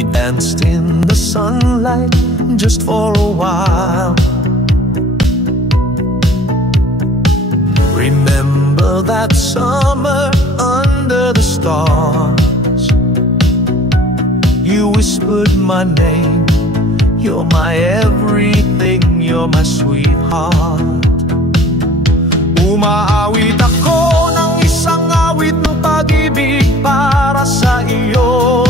We danced in the sunlight just for a while. Remember that summer under the stars? You whispered my name. You're my everything, you're my sweetheart. Umaawit ako ng isang awit ng pag-ibig para sa iyo.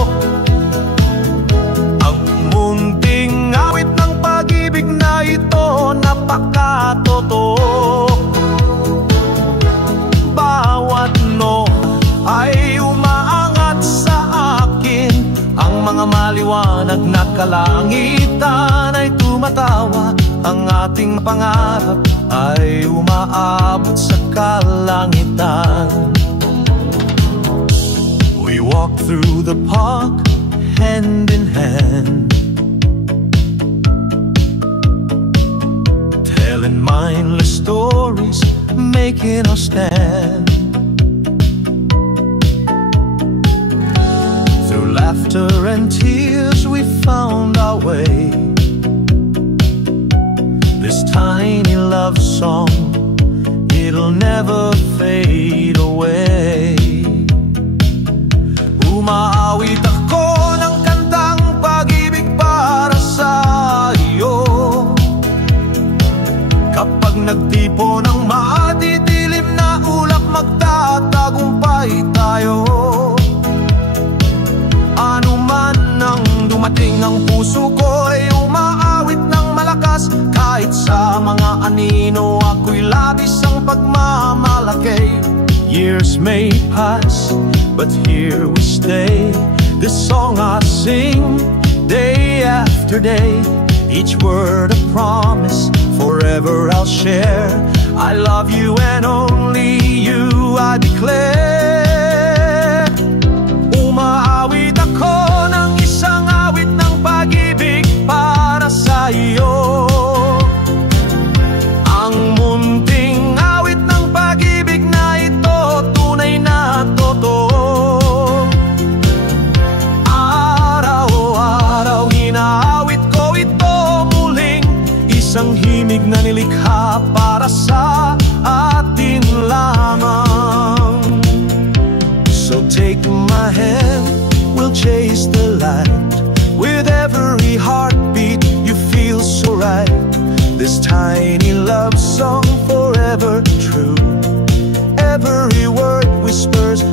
Ang munting awit ng pag-ibig na ito, napakatotoo. Bawat no ay umaangat sa akin. Ang mga maliwanag na kalangitan ay tumatawa. Ang ating pangarap ay umaabot sa kalangitan. We walk through the park hand in hand, telling mindless stories, making our stand. Through laughter and tears we found our way. This tiny love song, it'll never fade away. Umaawit ako ng kantang pag-ibig para sa iyo. Kapag nagtipo ng madidilim na ulap, magtatagumpay tayo. Ano man ang dumating, ang puso ko ay umaawit ng malakas. Kahit sa mga anino, ako'y labis ang pagmamalaki. Years may pass, but here we stay. This song I sing day after day, each word a promise, forever I'll share. I love you and only you I declare. Umaawit ako ng isang awit ng pag-ibig para sa iyo. Ang munting awit ng pag-ibig na ito, tunay na totoo. Araw-araw inaawit ko ito muling, isang himig na nilikha para sa atin lamang. So take my hand, we'll chase the light. With every heartbeat you feel so right. This tiny love song forever true. Every word whispers